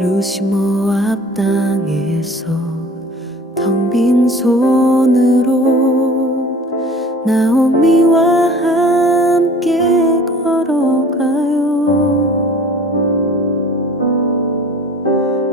루시모앞 땅에서 텅 빈 손으로 나오미와 함께 걸어가요.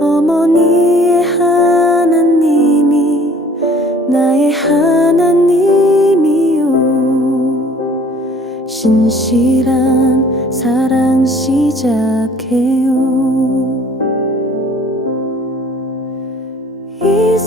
어머니의 하나님이 나의 하나님이요. 신실한 사랑 시작해요.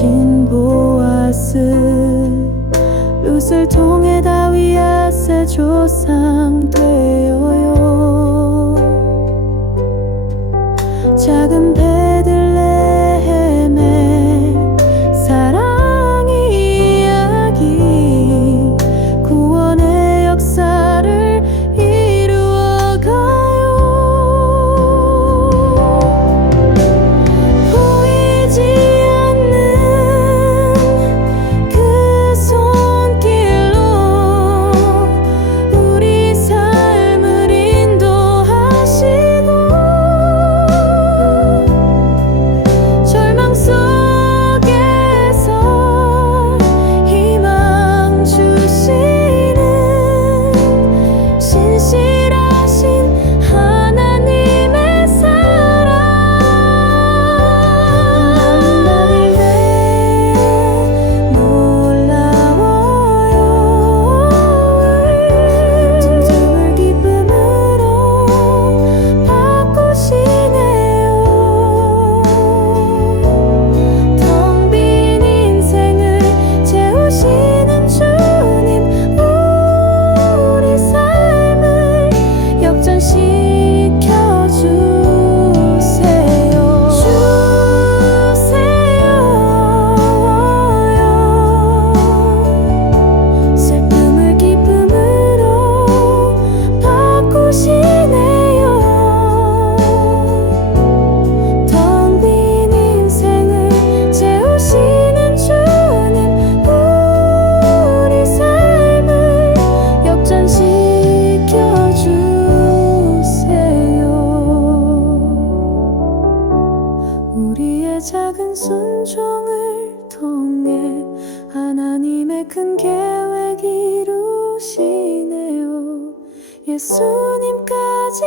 신 보아스. 룻을 통해 다윗의 조상. 큰 계획 이루시네요. 예수님까지